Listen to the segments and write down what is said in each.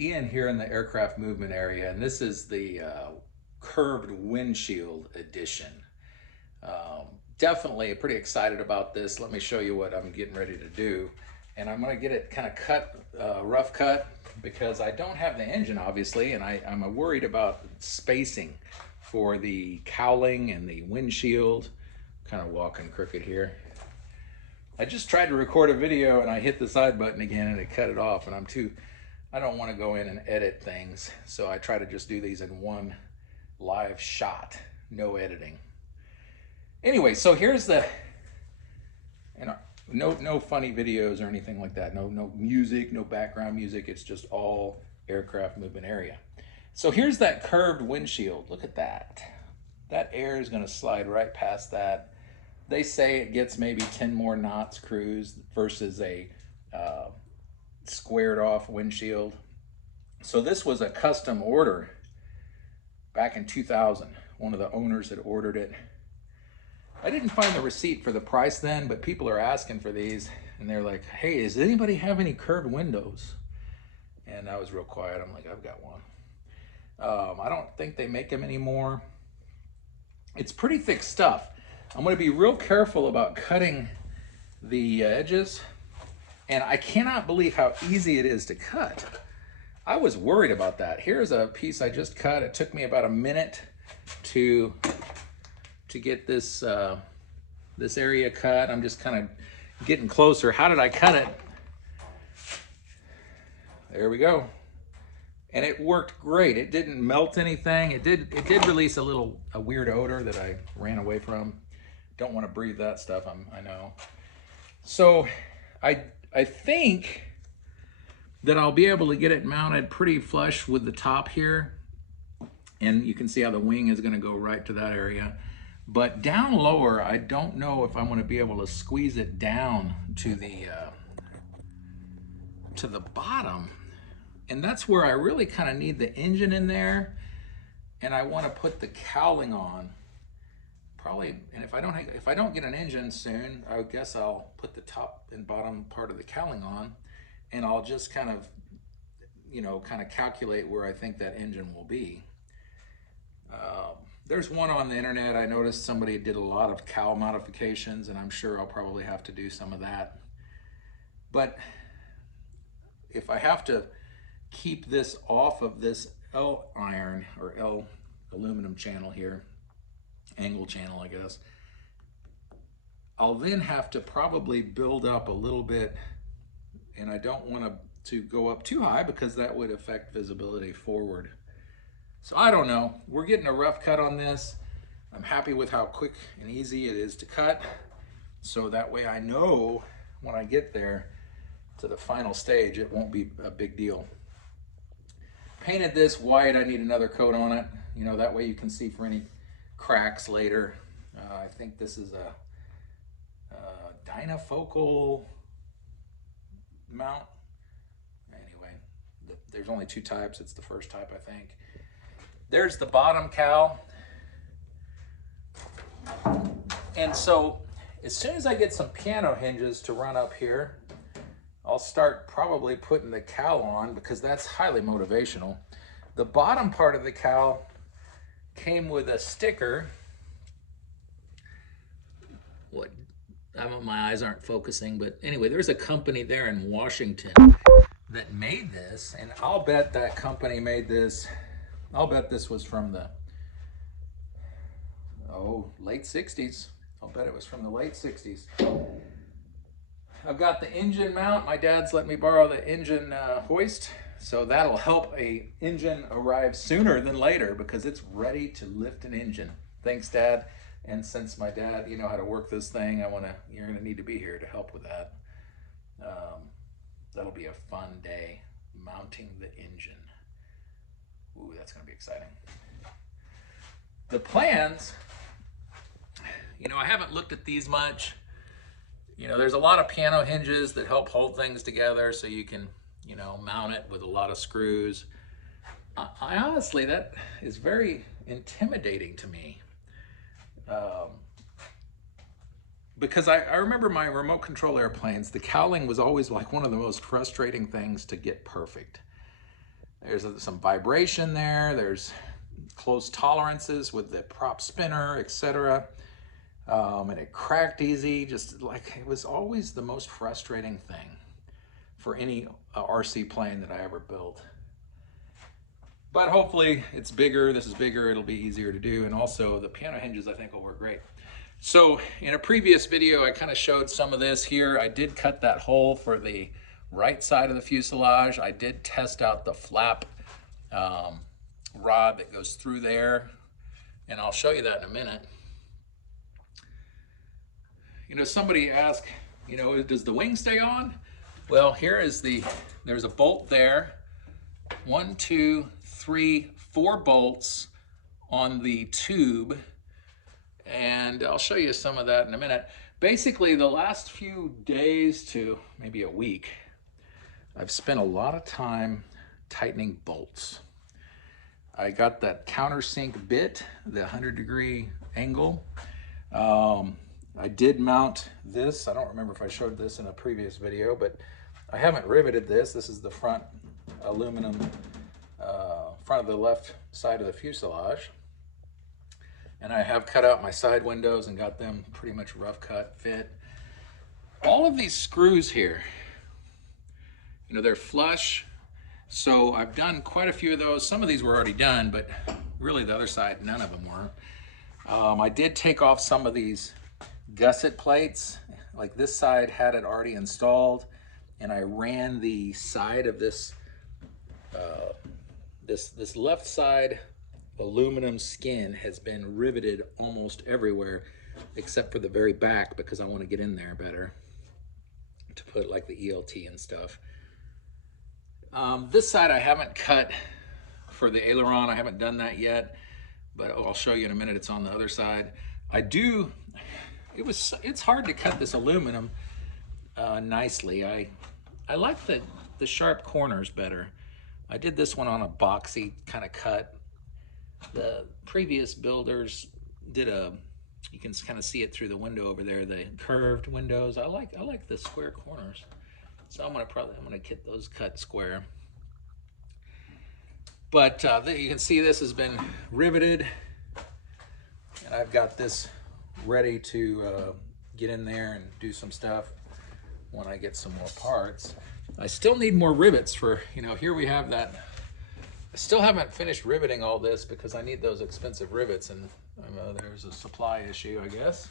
Ian here in the aircraft movement area, and this is the curved windshield edition. Definitely pretty excited about this. Let me show you what I'm getting ready to do. And I'm going to get it kind of cut, rough cut, because I don't have the engine, obviously, and I'm worried about spacing for the cowling and the windshield. Kind of walking crooked here. I just tried to record a video and I hit the side button again and it cut it off, and I don't want to go in and edit things, so I try to just do these in one live shot, no editing. Anyway, so here's the, no funny videos or anything like that. No music, no background music. It's just all aircraft movement area. So here's that curved windshield. Look at that. That air is going to slide right past that. They say it gets maybe 10 more knots cruise versus a squared off windshield. So this was a custom order back in 2000. One of the owners had ordered it. I didn't find the receipt for the price then, but people are asking for these, and they're like, hey, does anybody have any curved windows? And I was real quiet. I'm like, I've got one. I don't think they make them anymore. It's pretty thick stuff. I'm going to be real careful about cutting the edges, and I cannot believe how easy it is to cut. I was worried about that. Here's a piece I just cut. It took me about a minute to get this this area cut. I'm just kind of getting closer. How did I cut it? There we go. And it worked great. It didn't melt anything. It did release a weird odor that I ran away from. Don't want to breathe that stuff, I know. So I think that I'll be able to get it mounted pretty flush with the top here. And you can see how the wing is going to go right to that area. But down lower, I don't know if I'm going to be able to squeeze it down to the bottom. And that's where I really kind of need the engine in there. And I want to put the cowling on. Probably, and if I don't get an engine soon, I guess I'll put the top and bottom part of the cowling on, and I'll just kind of, calculate where I think that engine will be. There's one on the internet. I noticed somebody did a lot of cowl modifications, and I'm sure I'll probably have to do some of that. But if I have to keep this off of this L iron or L aluminum channel here, angle channel, I guess, I'll then have to probably build up a little bit, and I don't want to go up too high because that would affect visibility forward. So I don't know. We're getting a rough cut on this. I'm happy with how quick and easy it is to cut, so that way I know when I get there to the final stage it won't be a big deal. Painted this white. I need another coat on it, that way you can see for any cracks later. I think this is a dynafocal mount. Anyway, there's only two types. It's the first type, I think. There's the bottom cowl. And so as soon as I get some piano hinges to run up here, I'll start probably putting the cowl on, because that's highly motivational. The bottom part of the cowl came with a sticker. My eyes aren't focusing, but anyway, there's a company there in Washington that made this, and I'll bet that company made this. I'll bet this was from the late 60s. I'll bet it was from the late 60s. I've got the engine mount. My dad's let me borrow the engine hoist, so that'll help a engine arrive sooner than later, because it's ready to lift an engine. Thanks, Dad. And since my dad, how to work this thing, you're gonna need to be here to help with that. That'll be a fun day, mounting the engine. Ooh, that's gonna be exciting. The plans, I haven't looked at these much. There's a lot of piano hinges that help hold things together, so you can, mount it with a lot of screws. I honestly, that is very intimidating to me. Because I remember my remote control airplanes, the cowling was always like one of the most frustrating things to get perfect. There's some vibration there. There's close tolerances with the prop spinner, etc. And it cracked easy. Just like, it was always the most frustrating thing for any RC plane that I ever built. But hopefully it's bigger. This is bigger. It'll be easier to do. And also the piano hinges, I think, will work great. So in a previous video, I kind of showed some of this here. I did cut that hole for the right side of the fuselage. I did test out the flap rod that goes through there, and I'll show you that in a minute. You know, somebody asked, you know, does the wing stay on? Well, there's a bolt there. 1, 2, 3, 4 bolts on the tube, and I'll show you some of that in a minute. Basically, the last few days to maybe a week, I've spent a lot of time tightening bolts. I got that countersink bit, the 100-degree angle. I did mount this. I don't remember if I showed this in a previous video, but I haven't riveted this. This is the front aluminum, front of the left side of the fuselage. And I have cut out my side windows and got them pretty much rough cut fit. All of these screws here, you know, they're flush. So I've done quite a few of those. Some of these were already done, but really the other side, none of them were. I did take off some of these gusset plates. Like this side had it already installed, and I ran the side of this, this left side aluminum skin has been riveted almost everywhere except for the very back, because I want to get in there better to put like the ELT and stuff. This side I haven't cut for the aileron. I haven't done that yet, but I'll show you in a minute. It's on the other side. It's hard to cut this aluminum nicely. I like the sharp corners better. I did this one on a boxy kind of cut. The previous builders did you can kind of see it through the window over there, the curved windows. I like the square corners. So I'm gonna get those cut square. But you can see this has been riveted, and I've got this ready to get in there and do some stuff when I get some more parts. I still need more rivets for, you know, here we have that. I still haven't finished riveting all this because I need those expensive rivets, and there's a supply issue, I guess.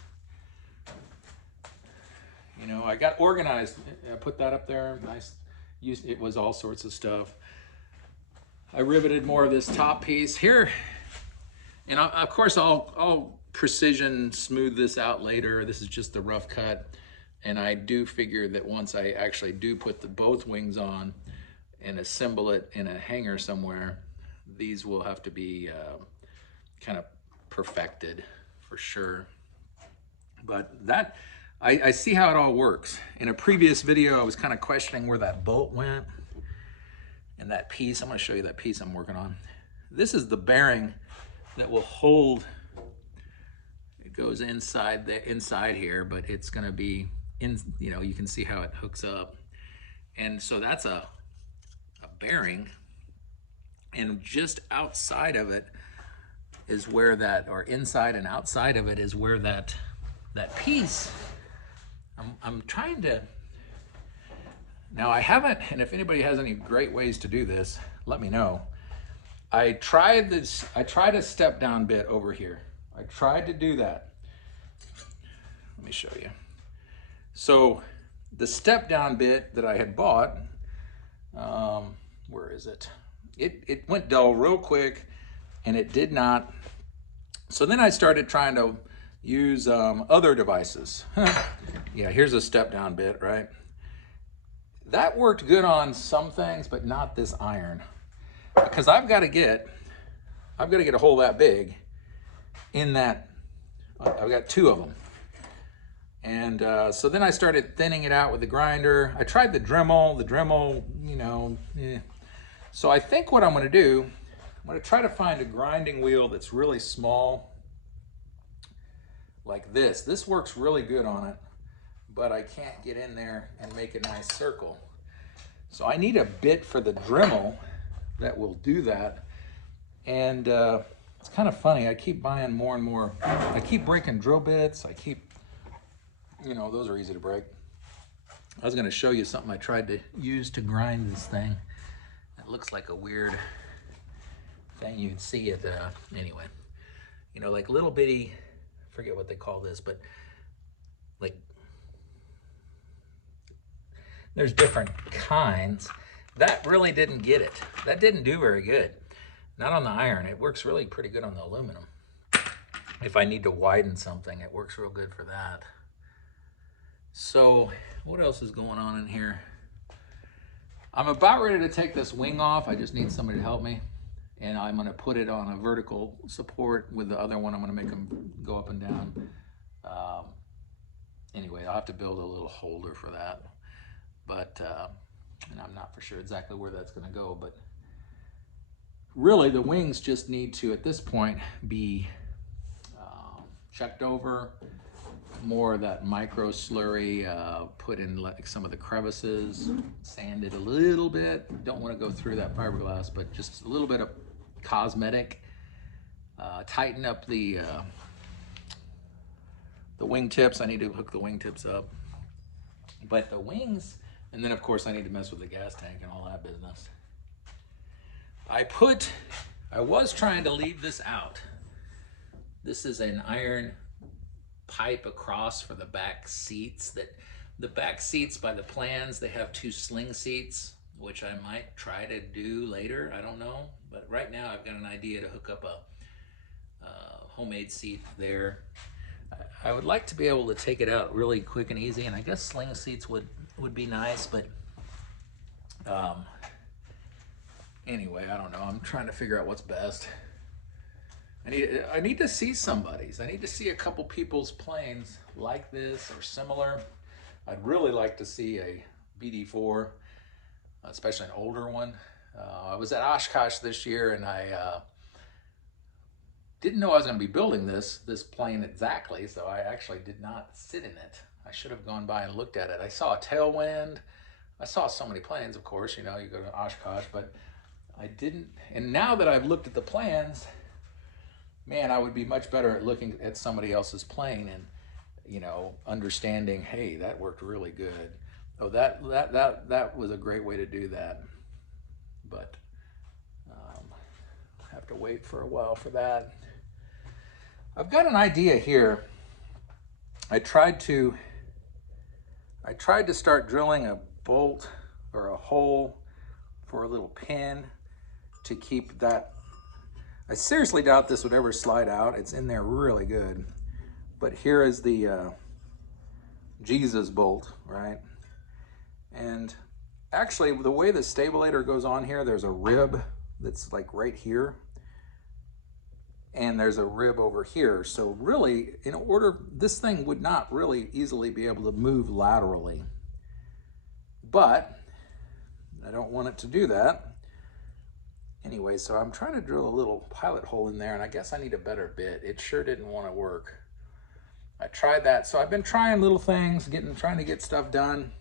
You know, I got organized. I put that up there. Nice. It was all sorts of stuff. I riveted more of this top piece here, and of course I'll precision smooth this out later. This is just the rough cut, and I do figure that once I actually do put both wings on and assemble it in a hanger somewhere, these will have to be kind of perfected for sure. But that, I see how it all works. In a previous video, I was kind of questioning where that bolt went and that piece. I'm going to show you that piece I'm working on. This is the bearing that will hold. It goes inside here, but it's going to be in. You know, you can see how it hooks up, and so that's a bearing. And just outside of it is where that, or inside and outside of it is where that piece. I'm trying to, now I haven't, and if anybody has any great ways to do this, let me know. I tried a step down bit over here. I tried to do that. Let me show you. So the step down bit that I had bought, where is it? It went dull real quick, and it did not. So then I started trying to use other devices. Yeah, here's a step down bit, right? That worked good on some things, but not this iron, because I've got to get a hole that big in that. I've got 2 of them, and so then I started thinning it out with the grinder. I tried the Dremel, you know. So I think what I'm going to do, I'm going to try to find a grinding wheel that's really small, like this. This works really good on it, but I can't get in there and make a nice circle. So I need a bit for the Dremel that will do that. And it's kind of funny. I keep buying more and more. I keep breaking drill bits. I keep, you know, those are easy to break. I was going to show you something I tried to use to grind this thing. It looks like a weird thing. You can see it anyway. You know, like little bitty, I forget what they call this, but like there's different kinds. That really didn't get it. That didn't do very good. Not on the iron. It works really pretty good on the aluminum. If I need to widen something, it works real good for that. So what else is going on in here? I'm about ready to take this wing off. I just need somebody to help me. And I'm going to put it on a vertical support with the other one. I'm going to make them go up and down. Anyway, I'll have to build a little holder for that. But, and I'm not for sure exactly where that's going to go. But really, the wings just need to, at this point, be checked over. More of that micro slurry, put in like some of the crevices, sanded a little bit. Don't want to go through that fiberglass, but just a little bit of cosmetic. Tighten up the wingtips. I need to hook the wingtips up. But the wings, and then of course I need to mess with the gas tank and all that business. I was trying to leave this out. This is an iron pipe across for the back seats. That the back seats by the plans, they have 2 sling seats, which I might try to do later. I don't know, but right now I've got an idea to hook up a homemade seat there. I would like to be able to take it out really quick and easy, and I guess sling seats would be nice, but anyway, I don't know. I'm trying to figure out what's best. I need to see somebody's. I need to see a couple people's planes like this or similar. I'd really like to see a BeDe 4, especially an older one. I was at Oshkosh this year, and I didn't know I was going to be building this plane exactly, so I actually did not sit in it. I should have gone by and looked at it. I saw a tailwind. I saw so many planes, of course. You know, you go to Oshkosh, but I didn't. And now that I've looked at the plans, man, I would be much better at looking at somebody else's plane and, you know, understanding, hey, that worked really good. Oh, that was a great way to do that. But I have to wait for a while for that. I've got an idea here. I tried to start drilling a bolt or a hole for a little pin to keep that. I seriously doubt this would ever slide out. It's in there really good. But here is the Jesus bolt, right? And actually, the way the stabilator goes on here, there's a rib that's like right here. And there's a rib over here. So really, in order, this thing would not really easily be able to move laterally. But I don't want it to do that. Anyway, so I'm trying to drill a little pilot hole in there, and I guess I need a better bit. It sure didn't want to work. I tried that. So I've been trying little things, trying to get stuff done,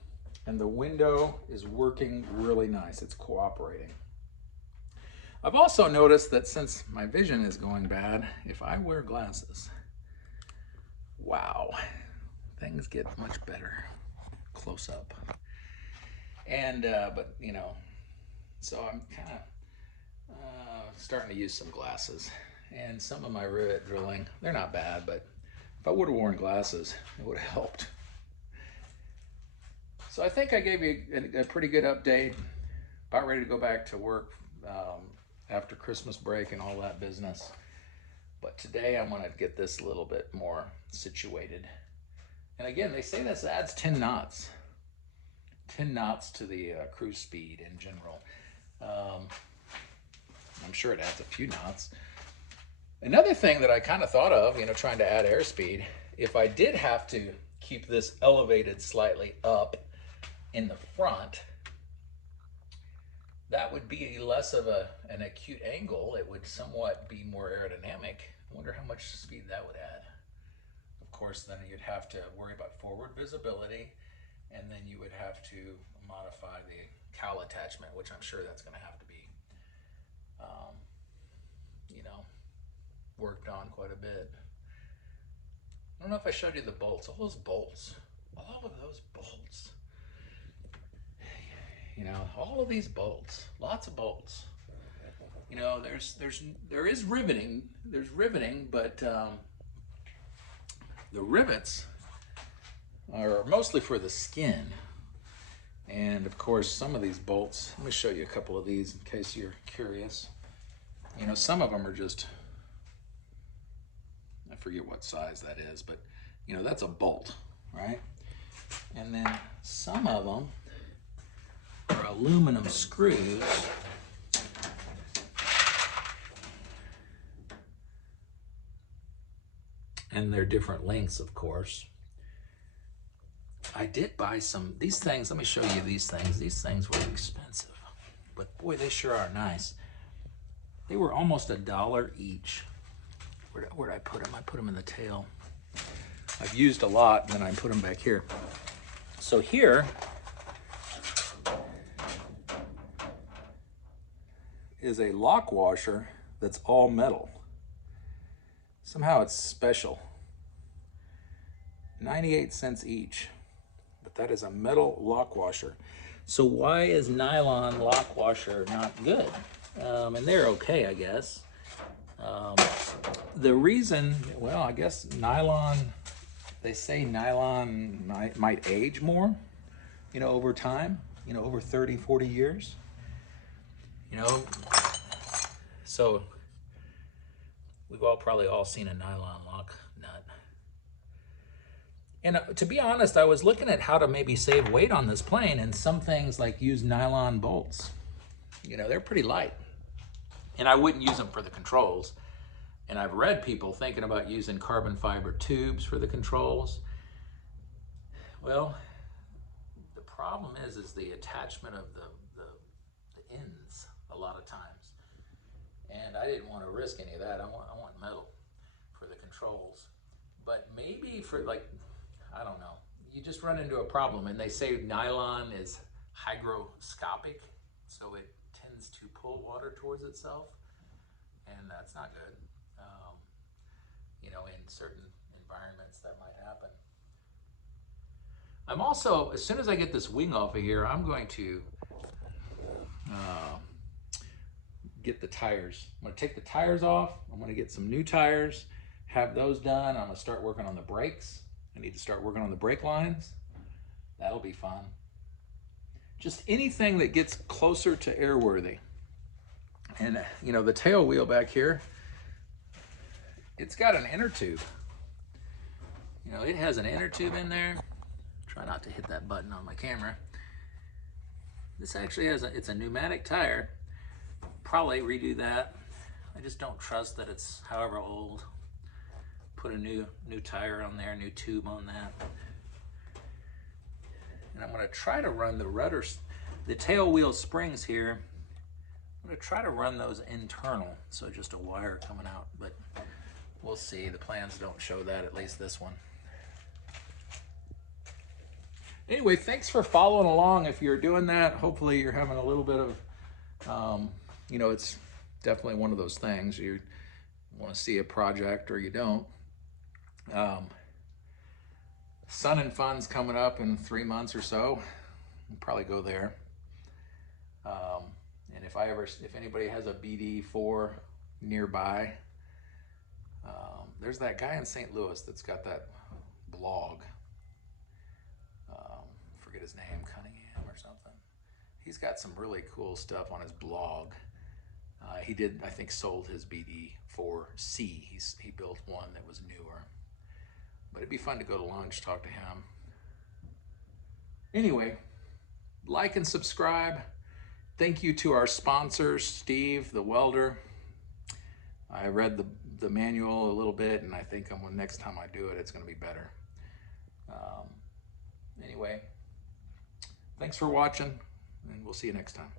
and the window is working really nice. It's cooperating. I've also noticed that since my vision is going bad, if I wear glasses, wow, things get much better close up. And, but you know, so I'm kind of starting to use some glasses. And some of my rivet drilling, they're not bad, but if I would have worn glasses, it would have helped. So I think I gave you a pretty good update. About ready to go back to work after Christmas break and all that business. But today I'm going to get this a little bit more situated. And again, they say this adds 10 knots. 10 knots to the cruise speed in general. I'm sure it adds a few knots. Another thing that I kind of thought of, you know, trying to add airspeed, if I did have to keep this elevated slightly up in the front, that would be less of an acute angle. It would somewhat be more aerodynamic. I wonder how much speed that would add. Of course, then you'd have to worry about forward visibility, and then you would have to modify the cowl attachment, which I'm sure that's going to have to be quite a bit. I don't know if I showed you the bolts. All those bolts. All of those bolts. You know, all of these bolts. Lots of bolts. You know, there is riveting. There's riveting, but the rivets are mostly for the skin. And of course, some of these bolts, let me show you a couple of these in case you're curious. You know, some of them are just, I forget what size that is, but you know, that's a bolt, right? And then some of them are aluminum screws. And they're different lengths, of course. I did buy some, these things, let me show you these things. These things were expensive, but boy, they sure are nice. They were almost $1 each. Where'd I put them? I put them in the tail. I've used a lot, and then I put them back here. So here is a lock washer that's all metal. Somehow it's special. 98 cents each. But that is a metal lock washer. So why is nylon lock washer not good? And they're okay, I guess. The reason, well, I guess nylon, they say nylon might age more, you know, over time, you know, over 30, 40 years. You know, so we've probably all seen a nylon lock nut. And to be honest, I was looking at how to maybe save weight on this plane, and some things like use nylon bolts. You know, they're pretty light. And I wouldn't use them for the controls. And I've read people thinking about using carbon fiber tubes for the controls. Well, the problem is the attachment of the ends a lot of times. And I didn't want to risk any of that. I want metal for the controls. But maybe for, like, I don't know, you just run into a problem. And they say nylon is hygroscopic, so it tends to pull water towards itself, and that's not good. You know, in certain environments that might happen. I'm also, as soon as I get this wing off of here, I'm going to get the tires. I'm going to take the tires off. I'm going to get some new tires, have those done. I'm going to start working on the brakes. I need to start working on the brake lines. That'll be fun. Just anything that gets closer to airworthy. And, you know, the tail wheel back here, it's got an inner tube. You know, it has an inner tube in there. Try not to hit that button on my camera. This actually has it's a pneumatic tire. Probably redo that. I just don't trust that it's however old. Put a new tire on there, new tube on that. And I'm going to try to run the rudder, the tail wheel springs here. I'm going to try to run those internal, so just a wire coming out, but we'll see. The plans don't show that, at least this one. Anyway, thanks for following along. If you're doing that, hopefully you're having a little bit of, you know, it's definitely one of those things. You want to see a project or you don't. Sun and Fun's coming up in 3 months or so. We'll probably go there. And if anybody has a BeDe 4 nearby, there's that guy in St. Louis that's got that blog. Forget his name, Cunningham or something. He's got some really cool stuff on his blog. He did, I think, sold his BeDe 4C. He built one that was newer. But it'd be fun to go to lunch, talk to him. Anyway, like and subscribe. Thank you to our sponsor, Steve, the welder. I read the manual a little bit, and I think next time I do it, it's going to be better. Anyway, thanks for watching, and we'll see you next time.